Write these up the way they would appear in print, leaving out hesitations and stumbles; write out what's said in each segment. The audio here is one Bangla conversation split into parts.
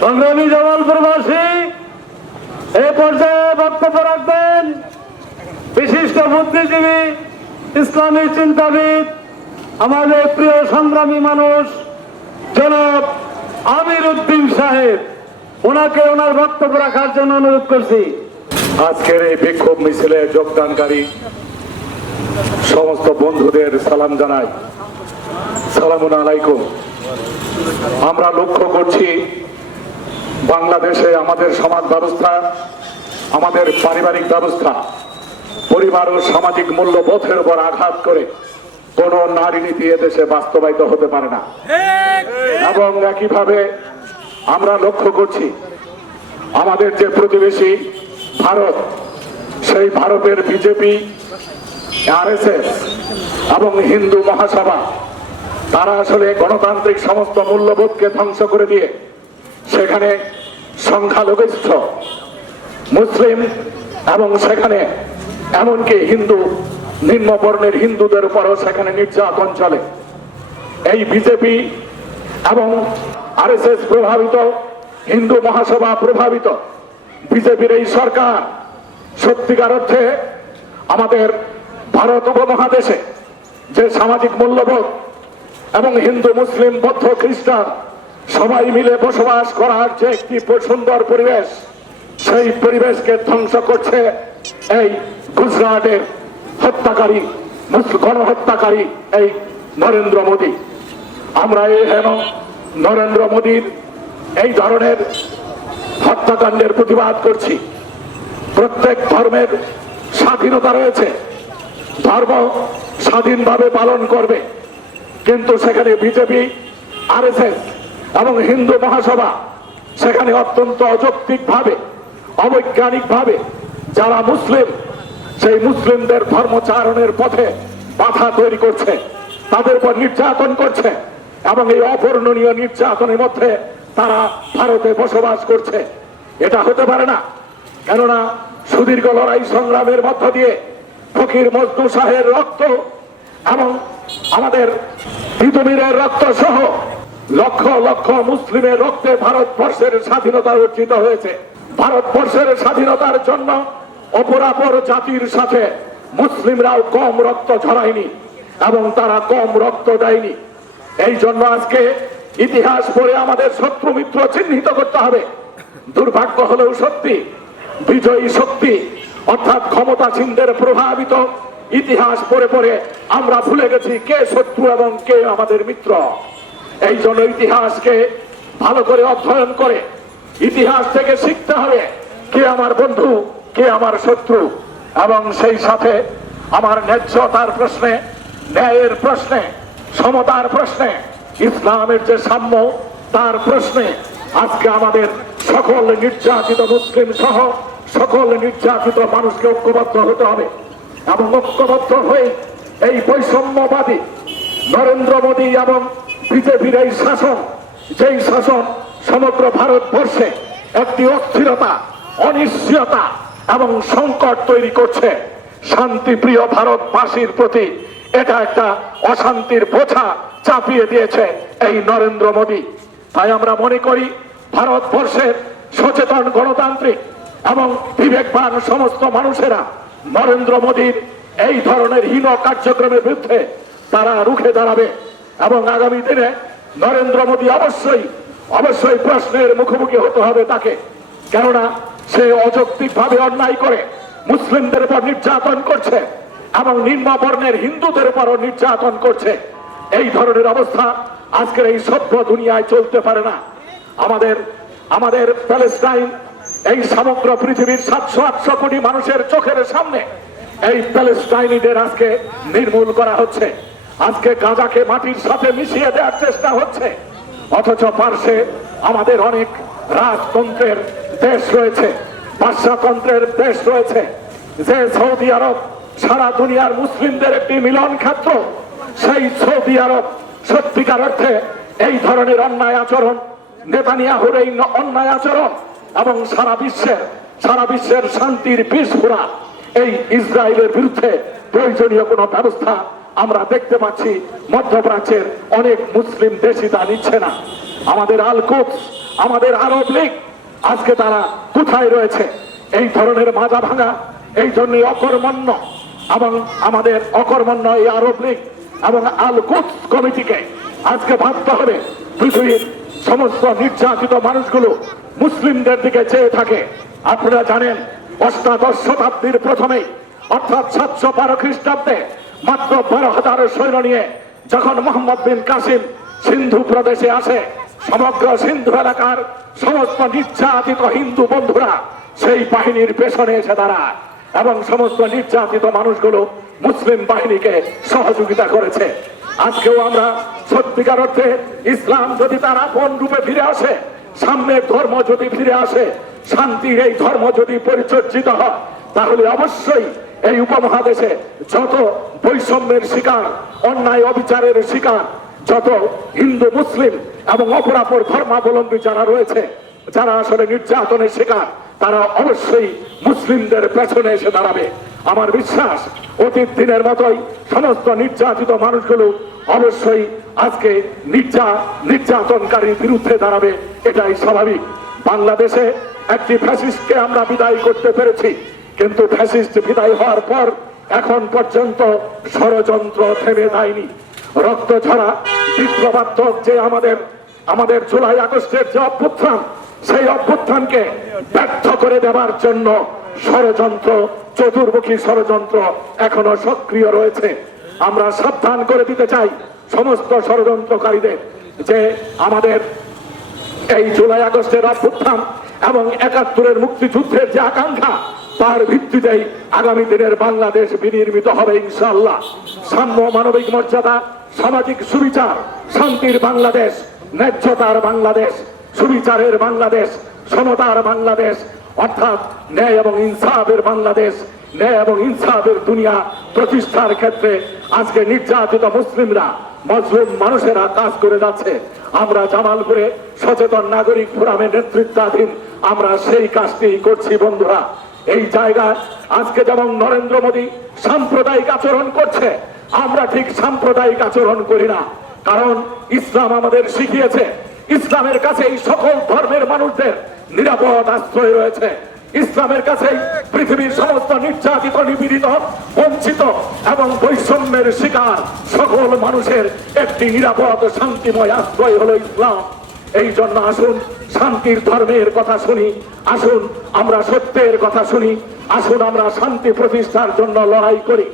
সংগ্রামী জামালপুরবাসী এ পর্যায়ে বক্তব্য রাখবেন বিশিষ্ট বুদ্ধিজীবী, ইসলামী চিন্তাবিদ, আমাদের প্রিয় সংগ্রামী মানুষ জনাব আমির উদ্দিন সাহেব। ওনাকে ওনার বক্তব্য রাখার জন্য অনুরোধ করছি। আজকের এই বিক্ষোভ মিছিলে যোগদানকারী সমস্ত বন্ধুদের সালাম জানাই। সালামুন আলাইকুম। আমরা লক্ষ্য করছি বাংলাদেশে আমাদের সমাজ ব্যবস্থা, আমাদের পারিবারিক ব্যবস্থা পরিবার ও সামাজিক মূল্যবোধের উপর আঘাত করে কোন নারী নীতি এদেশে বাস্তবায়িত হতে পারে না। এবং একইভাবে আমরা লক্ষ্য করছি আমাদের যে প্রতিবেশী ভারত, সেই ভারতের বিজেপি, আরএসএস এবং হিন্দু মহাসভা তারা আসলে গণতান্ত্রিক সমস্ত মূল্যবোধকে ধ্বংস করে দিয়ে সেখানে সংখ্যালঘিষ্ঠ মুসলিম এবং সেখানে এমনকি হিন্দু নিম্নবর্ণের হিন্দুদের উপরও সেখানে নির্যাতন চলে। এই বিজেপি এবং আরএসএস প্রভাবিত, হিন্দু মহাসভা প্রভাবিত বিজেপির এই সরকার সত্যিকার অর্থে আমাদের ভারত উপমহাদেশে যে সামাজিক মূল্যবোধ এবং হিন্দু মুসলিম বৌদ্ধ খ্রিস্টান সবাই মিলে বসবাস করার যে একটি সুন্দর পরিবেশ, সেই পরিবেশকে ধ্বংস করছে এই গুজরাটের হত্যাকারী, গণহত্যাকারী এই নরেন্দ্র মোদী। আমরা এই নরেন্দ্র মোদীর এই ধরনের হত্যাকাণ্ডের প্রতিবাদ করছি। প্রত্যেক ধর্মের স্বাধীনতা রয়েছে, ধর্ম স্বাধীনভাবে পালন করবে, কিন্তু সেখানে বিজেপি, আরএসএস এবং হিন্দু মহাসভা সেখানে অত্যন্ত অযৌক্তিকভাবে, অবৈজ্ঞানিকভাবে যারা মুসলিম সেই মুসলিমদের ধর্মচারণের পথে বাধা তৈরি করছে, তাদের উপর নির্যাতন করছে এবং এই অবর্ণনীয় নির্যাতনের মধ্যে তারা ভারতে বসবাস করছে। এটা হতে পারে না, কেননা সুদীর্ঘ লড়াই সংগ্রামের মধ্য দিয়ে ফকির মজনু শাহের রক্ত এবং আমাদের তিতুমিরের রক্ত সহ লক্ষ লক্ষ মুসলিমের রক্তে ভারতবর্ষের স্বাধীনতা অর্জিত হয়েছে। ভারতবর্ষের স্বাধীনতার জন্য অপরাপর জাতির সাথে মুসলিমরাও কম রক্ত ঝরায়নি এবং তারা কম রক্ত দেয়নি। এই জন্য আজকে ইতিহাস পড়ে আমাদের শত্রু মিত্র চিহ্নিত করতে হবে। দুর্ভাগ্য হলেও সত্যি, বিজয়ী শক্তি অর্থাৎ ক্ষমতাসীনদের প্রভাবিত ইতিহাস পড়ে পড়ে আমরা ভুলে গেছি কে শত্রু এবং কে আমাদের মিত্র। এই জন্য ইতিহাসকে ভালো করে অধ্যয়ন করে ইতিহাস থেকে শিখতে হবে কে আমার বন্ধু, কে আমার শত্রু। এবং সেই সাথে আমার ন্যায্যতার প্রশ্নে, ন্যায়ের প্রশ্নে, সমতার প্রশ্নে, ইসলামের যে সাম্য তার প্রশ্নে আজকে আমাদের সকল নির্যাতিত মুসলিম সহ সকল নির্যাতিত মানুষকে ঐক্যবদ্ধ হতে হবে এবং ঐক্যবদ্ধ হয়ে এই বৈষম্যবাদী নরেন্দ্র মোদী এবং বিজেপির এই শাসন, যেই শাসন সমগ্র ভারতবর্ষে একটি অস্থিরতা, অনিশ্চয়তা এবং সংকট তৈরি করছে, শান্তিপ্রিয় ভারতবাসীর প্রতি এটা একটা অশান্তির বোঝা চাপিয়ে দিয়েছে এই নরেন্দ্র মোদী। তাই আমরা মনে করি ভারতবর্ষের সচেতন গণতান্ত্রিক এবং বিবেকবান সমস্ত মানুষেরা নরেন্দ্র মোদীর এই ধরনের হীন কার্যক্রমের বিরুদ্ধে তারা রুখে দাঁড়াবে এবং আগামী দিনে নরেন্দ্র মোদী অবশ্যই অবশ্যই প্রশ্নের মুখোমুখি হতে হবে তাকে, কেননা সে অযৌক্তিকভাবে অন্যায় করে মুসলিমদের উপর নির্যাতন করছে এবং নিম্নবর্ণের হিন্দুদের উপরও নির্যাতন করছে। এই ধরনের অবস্থা আজকের এই সভ্য দুনিয়ায় চলতে পারে না। আমাদের প্যালেস্টাইন, এই সমগ্র পৃথিবীর 700-800 কোটি মানুষের চোখের সামনে এই প্যালেস্টাইনিদের আজকে নির্মূল করা হচ্ছে। আজকে গাজাকে মাটির সাথে মিশিয়ে দেওয়ার চেষ্টা হচ্ছে, অথচ পার্শ্বে আমাদের অনেক রাজতন্ত্রের দেশ রয়েছে, বাদশাহতন্ত্রের দেশ রয়েছে। যে সৌদি আরব সারা দুনিয়ার মুসলিমদের একটি মিলন ক্ষেত্র, সেই সৌদি আরব সত্যিকার অর্থে এই ধরনের অন্যায় আচরণ, নেতানিয়াহুর এই অন্যায় আচরণ এবং সারা বিশ্বের শান্তির বিস্ফোরা এই ইসরায়েলের বিরুদ্ধে প্রয়োজনীয় কোনো ব্যবস্থা আমরা দেখতে পাচ্ছি মধ্যপ্রাচ্যের অনেক মুসলিম দেশই তা নিচ্ছে না। আমাদের আল কুদস, আমাদের আরব লীগ, আজকে তারা কোথায় রয়েছে? এই ধরনের মাজা ভাঙা, এই জন্য অকর্মণ্য এবং আমাদের অকর্মণ্য এই আরব লীগ এবং আল কুদস কমিটিকে আজকে ভাবতে হবে। পৃথিবীর সমস্ত নির্যাতিত মানুষগুলো মুসলিমদের দিকে চেয়ে থাকে। আপনারা জানেন, অষ্টাদশ শতাব্দীর প্রথমেই অর্থাৎ 712 খ্রিস্টাব্দে মাত্র 12,000 সৈন্য নিয়ে যখন মোহাম্মদ বিন কাসিম সিন্ধু প্রদেশে আসে, সমগ্র সিন্ধু এলাকার সমস্ত নির্যাতিত হিন্দু বন্ধুরা সেই বাহিনীর পেছনে এসে দাঁড়ায় এবং সমস্ত নির্যাতিত মানুষগুলো মুসলিম বাহিনীকে সহযোগিতা করেছে। আজকেও আমরা সত্যিকার অর্থে ইসলাম যদি তার আপন রূপে ফিরে আসে, সাম্যের ধর্ম যদি ফিরে আসে, শান্তির এই ধর্ম যদি পরিচর্যিত হয়, তাহলে অবশ্যই এই উপমহাদেশে যত বৈষম্যের শিকার, অন্যায় অবিচারের শিকার, যত হিন্দু মুসলিম এবং অপরাপর ধর্মাবলম্বী যারা রয়েছে, যারা আসলে নির্যাতনের শিকার, তারা অবশ্যই মুসলিমদের পেছনে এসে দাঁড়াবে। আমার বিশ্বাস অতীত দিনের মতোই সমস্ত নির্যাতিত মানুষগুলো অবশ্যই আজকে নির্যাতনকারীর বিরুদ্ধে দাঁড়াবে, এটাই স্বাভাবিক। বাংলাদেশে একটি ফ্যাসিস্টকে আমরা বিদায় করতে পেরেছি, কিন্তু ফ্যাসিস্ট বিদায় হওয়ার পর এখন পর্যন্ত ষড়যন্ত্র থেমে যায়নি। রক্ত ঝরা বিপ্লবাত্মক যে আমাদের জুলাই আগস্টের যে অভ্যুত্থান, সেই অভ্যুত্থানকে ব্যর্থ করে দেওয়ার জন্য ষড়যন্ত্র, চতুর্মুখী ষড়যন্ত্র এখনো সক্রিয় রয়েছে। আমরা সাবধান করে দিতে চাই সমস্ত ষড়যন্ত্রকারীদের যে আমাদের এই জুলাই আগস্টের অভ্যুত্থান এবং ৭১-এর মুক্তিযুদ্ধের যে আকাঙ্ক্ষা, তার ভিত্তিতেই আগামী দিনের বাংলাদেশ বিনির্মিত হবে ইনশাআল্লাহ। সাম্য, মানবিক মর্যাদা, সামাজিক সুবিচার, শান্তির বাংলাদেশ, ন্যায্যতার বাংলাদেশ, সুবিচারের বাংলাদেশ, সমতার বাংলাদেশ, অর্থাৎ ন্যায় এবং ইনসাফের বাংলাদেশ, ন্যায় এবং ইনসাফের দুনিয়া প্রতিষ্ঠার ক্ষেত্রে আজকে নির্যাতিত মুসলিমরা, মজলুম মানুষেরা কাজ করে যাচ্ছে। আমরা জামালপুরে সচেতন নাগরিক ফোরামের নেতৃত্বাধীন আমরা সেই কাজটি করছি। বন্ধুরা, এই জায়গায় আজকে যেমন নরেন্দ্র মোদী সাম্প্রদায়িক আচরণ করছে, আমরা ঠিক সাম্প্রদায়িক আচরণ করি না। কারণ ইসলাম আমাদের শিখিয়েছে, ইসলামের কাছে এই সকল ধর্মের মানুষদের নিরাপদ আশ্রয় রয়েছে। ইসলামের কাছে পৃথিবীর সমস্ত নির্যাতিত, নিপীড়িত, বঞ্চিত এবং বৈষম্যের শিকার সকল মানুষের একটি নিরাপদ শান্তিময় আশ্রয় হলো ইসলাম। এই জন্য আসুন শান্তির ধর্মের কথা শুনি, আসুন আমরা সত্যের কথা শুনি, আসুন আমরা শান্তি প্রতিষ্ঠার জন্য লড়াই করি।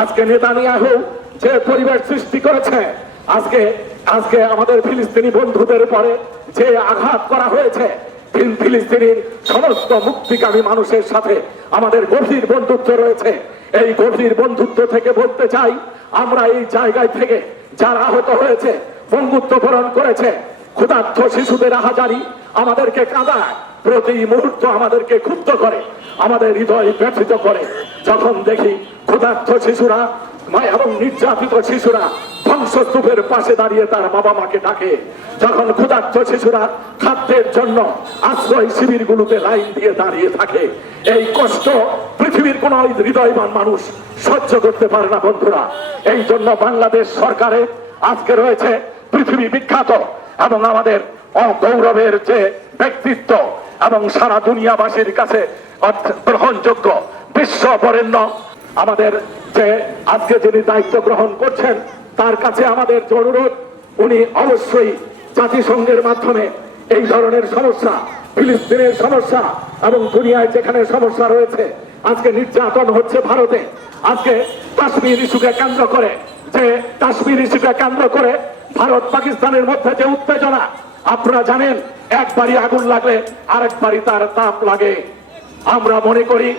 আজকে নেতানিয়াহু যে পরিবেশ সৃষ্টি করেছে, আজকে আমাদের ফিলিস্তিনি বন্ধুদের উপরে যে আঘাত করা হয়েছে, ফিলিস্তিনির সমস্ত মুক্তিকামী মানুষের সাথে আমাদের গভীর বন্ধুত্ব রয়েছে। এই গভীর বন্ধুত্ব থেকে বলতে চাই, আমরা এই জায়গায় থেকে যারা আহত হয়েছে, বঙ্গুত্ব বরণ করেছে, ক্ষুধার্ত শিশুদের আহাজারি আমাদেরকে কাঁদায়, প্রতি মুহূর্ত আমাদেরকে ক্ষুব্ধ করে, আমাদের হৃদয় ব্যথিত করে। যখন দেখি ক্ষুধার্ত শিশুরা এবং নির্যাতিত শিশুরা ধ্বংসস্তূপের পাশে দাঁড়িয়ে তার বাবা মাকে ডাকে, যখন ক্ষুধার্ত শিশুরা খাদ্যের জন্য আশ্রয় শিবিরগুলোতে লাইন দিয়ে দাঁড়িয়ে থাকে, এই কষ্ট পৃথিবীর কোন হৃদয়বান মানুষ সহ্য করতে পারে না। বন্ধুরা, এই জন্য বাংলাদেশ সরকারে আজকে রয়েছে পৃথিবী বিখ্যাত এবং আমাদের গৌরবের যে ব্যক্তিত্ব এবং সারা দুনিয়াবাসীর কাছে গ্রহণযোগ্য বিশ্ব বরেণ্য আমাদের যে আজকে যিনি দায়িত্ব গ্রহণ করছেন, তার কাছে আমাদের অনুরোধ, উনি অবশ্যই জাতিসংঘের মাধ্যমে এই ধরনের সমস্যা, ফিলিস্তিনের সমস্যা এবং দুনিয়ায় যেখানে সমস্যা রয়েছে, আজকে নির্যাতন হচ্ছে ভারতে, আজকে কাশ্মীর ইস্যুকে কেন্দ্র করে, যে কাশ্মীর ইস্যুকে কেন্দ্র করে ভারত পাকিস্তানের মধ্যে যে উত্তেজনা, আপনারা জানেন একবারই আগুন লাগলে আরেকবারই তার তাপ লাগে। আমরা মনে করি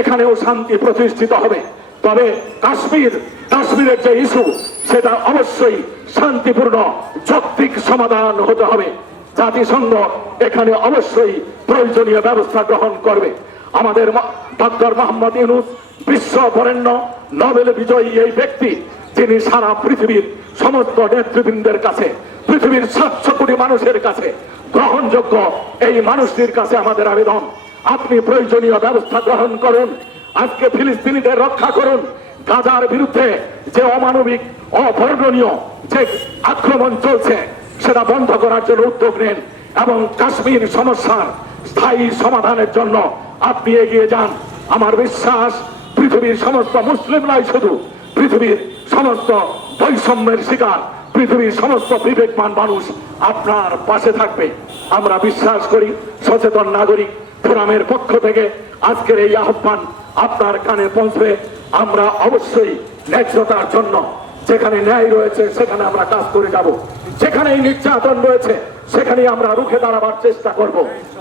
এখানেও শান্তি প্রতিষ্ঠিত হবে, তবে কাশ্মীরের যে ইস্যু, সেটা অবশ্যই শান্তিপূর্ণ যৌক্তিক সমাধান হতে হবে। জাতিসংঘ এখানে অবশ্যই প্রয়োজনীয় ব্যবস্থা গ্রহণ করবে। আমাদের ডক্টর মোহাম্মদ ইউনূস বিশ্ব বরেণ্য নোবেল বিজয়ী এই ব্যক্তি, যিনি সারা পৃথিবীর সমস্ত নেতৃবৃন্দের কাছে, পৃথিবীর 700 কোটি মানুষের কাছে গ্রহণযোগ্য। এই মানুষটির কাছে আমাদের আবেদন, আপনি প্রয়োজনীয় ব্যবস্থা গ্রহণ করুন, আজকে ফিলিস্তিনিদের রক্ষা করুন। গাজার বিরুদ্ধে যে অমানবিক, অবর্ণনীয় যে আক্রমণ চলছে, সেটা বন্ধ করার জন্য উদ্যোগ নেন এবং কাশ্মীর সমস্যার স্থায়ী সমাধানের জন্য আপনি এগিয়ে যান। আমার বিশ্বাস পৃথিবীর সমস্ত মুসলিমরাই শুধু পৃথিবীর সমস্ত বৈষম্যের শিকার পৃথিবীর সমস্ত বিবেকমান মানুষ আপনার পাশে থাকবে। আমরা বিশ্বাস করি সচেতন নাগরিক ফোরামের পক্ষ থেকে আজকের এই আহ্বান আপনার কানে পৌঁছবে। আমরা অবশ্যই ন্যায্যতার জন্য যেখানে ন্যায় রয়েছে সেখানে আমরা কাজ করে যাব, যেখানেই নির্যাতন রয়েছে সেখানে আমরা রুখে দাঁড়াবার চেষ্টা করব,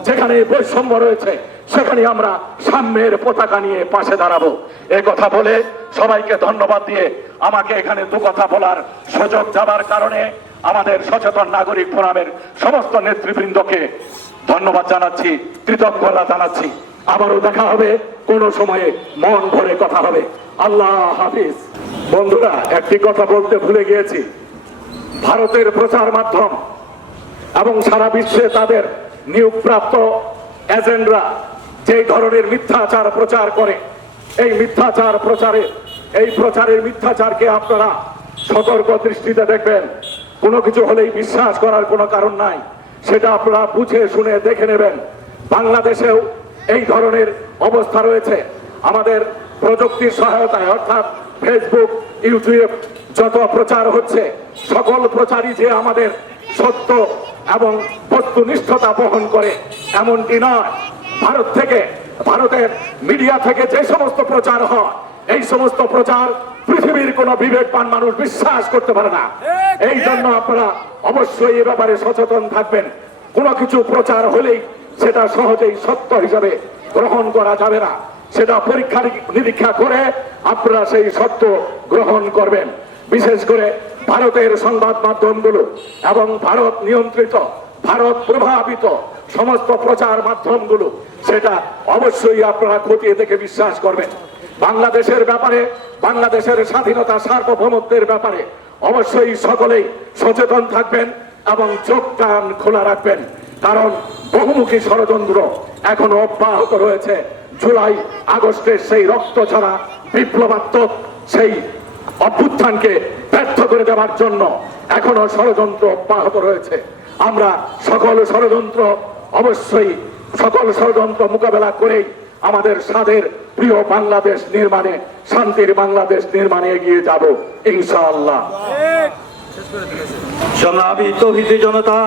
যেখানে বৈষম্য রয়েছে সেখানে আমরা সাম্যের পতাকা নিয়ে পাশে দাঁড়াবো। এ কথা বলে সবাইকে ধন্যবাদ দিয়ে আমাকে এখানে দু কথা বলার সুযোগ দেওয়ার কারণে আমাদের সচেতন নাগরিক ফোরামের সমস্ত নেতৃবৃন্দকে ধন্যবাদ জানাচ্ছি, কৃতজ্ঞতা জানাচ্ছি। আবারও দেখা হবে কোনো সময়ে, মন ভরে কথা হবে। আল্লাহ হাফিজ। বন্ধুরা, একটি কথা বলতে ভুলে গিয়েছি। ভারতের প্রচার মাধ্যম এবং সারা বিশ্বে তাদের নিয়োগপ্রাপ্ত এজেন্টরা যে ধরনের মিথ্যাচার প্রচার করে, এই প্রচারের মিথ্যাচারকে আপনারা সতর্ক দৃষ্টিতে দেখবেন। কোনো কিছু হলেই বিশ্বাস করার কোনো কারণ নাই, সেটা আপনারা বুঝে শুনে দেখে নেবেন। বাংলাদেশেও এই ধরনের অবস্থা রয়েছে। আমাদের প্রযুক্তির সহায়তায় অর্থাৎ ফেসবুক, ইউটিউব যত প্রচার হচ্ছে, সকল প্রচারই যে আমাদের সত্য এবং বস্তুনিষ্ঠতা বহন করে এমনটি নয়। ভারতের মিডিয়া থেকে যে সমস্ত প্রচার হয়, এই সমস্ত প্রচার পৃথিবীর কোন বিবেকবান মানুষ বিশ্বাস করতে পারে না। এই জন্য আপনারা অবশ্যই এ ব্যাপারে সচেতন থাকবেন। কোনো কিছু প্রচার হলেই সেটা সহজেই সত্য হিসাবে গ্রহণ করা যাবে না, সেটা পরীক্ষা নিরীক্ষা করে আপনারা সেই সত্য গ্রহণ করবেন। বিশেষ করে ভারতের সংবাদ মাধ্যমগুলো এবং ভারত নিয়ন্ত্রিত, ভারত প্রভাবিত সমস্ত প্রচার মাধ্যমগুলো, সেটা অবশ্যই আপনারা খতিয়ে দেখে বিশ্বাস করবেন। বাংলাদেশের ব্যাপারে, বাংলাদেশের স্বাধীনতা সার্বভৌমত্বের ব্যাপারে অবশ্যই সকলেই সচেতন থাকবেন এবং চোখ কান খোলা রাখবেন, কারণ বহুমুখী ষড়যন্ত্র এখনো অব্যাহত রয়েছে। জুলাই আগস্টের সেই রক্ত ছড়া বিপ্লবাত্মক সেই অভ্যুত্থানকে ব্যর্থ করে দেওয়ার জন্য এখনো ষড়যন্ত্র অব্যাহত রয়েছে। আমরা সকল ষড়যন্ত্র মোকাবেলা করেই আমাদের স্বাদের প্রিয় বাংলাদেশ নির্মাণে, শান্তির বাংলাদেশ নির্মাণে এগিয়ে যাব ইনশাআল্লাহ। সংগ্রামী তৌহিদি জনতা,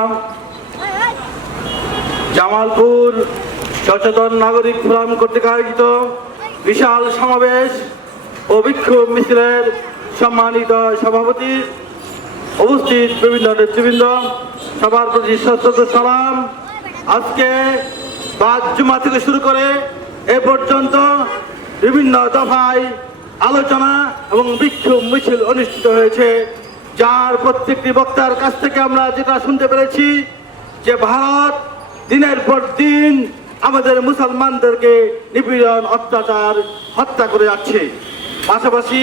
জামালপুর সচেতন নাগরিক ফোরাম কর্তৃক আয়োজিত বিশাল সমাবেশ ও বিক্ষোভ মিছিলের সম্মানিত সভাপতি, উপস্থিত বিভিন্ন নেতৃবৃন্দ, সবার প্রতি সশ্রদ্ধ সালাম। আজকে বাদ জুমা থেকে শুরু করে এ পর্যন্ত বিভিন্ন দফায় আলোচনা এবং বিক্ষোভ মিছিল অনুষ্ঠিত হয়েছে, যার প্রত্যেকটি বক্তার কাছ থেকে আমরা যেটা শুনতে পেরেছি যে ভারত দিনের পর দিন আমাদের মুসলমানদেরকে নিপীড়ন, অত্যাচার, হত্যা করে যাচ্ছে। পাশাপাশি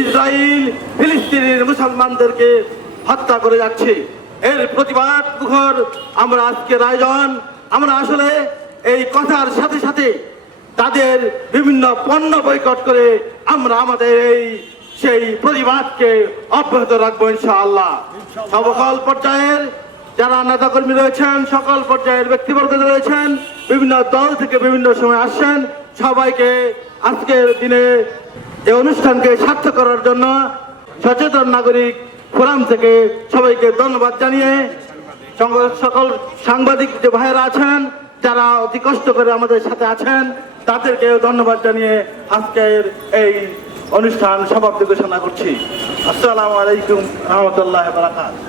ইসরায়েল ফিলিস্তিনের মুসলমানদেরকে হত্যা করে যাচ্ছে। এর প্রতিবাদ মুখর আমরা আজকের আয়োজন। আমরা আসলে এই কথার সাথে সাথে তাদের বিভিন্ন পণ্য বয়কট করে আমরা আমাদের সেই প্রতিবাদকে অব্যাহত রাখবো ইনশাআল্লাহ। সকল পর্যায়ের যারা নেতাকর্মী রয়েছেন, সকল পর্যায়ের ব্যক্তিবর্গ রয়েছেন, বিভিন্ন দল থেকে বিভিন্ন সময় আসছেন, সবাইকে আজকের দিনে এই অনুষ্ঠানকে সার্থক করার জন্য সচেতন নাগরিক ফোরাম থেকে সবাইকে ধন্যবাদ জানিয়ে, সকল সাংবাদিক যে ভাইয়েরা আছেন যারা অতি কষ্ট করে আমাদের সাথে আছেন তাদেরকে ধন্যবাদ জানিয়ে আজকের এই অনুষ্ঠান সমাপ্তি ঘোষণা করছি। আসসালামু আলাইকুম রহমতুল্লাহ বারাকাতুহু।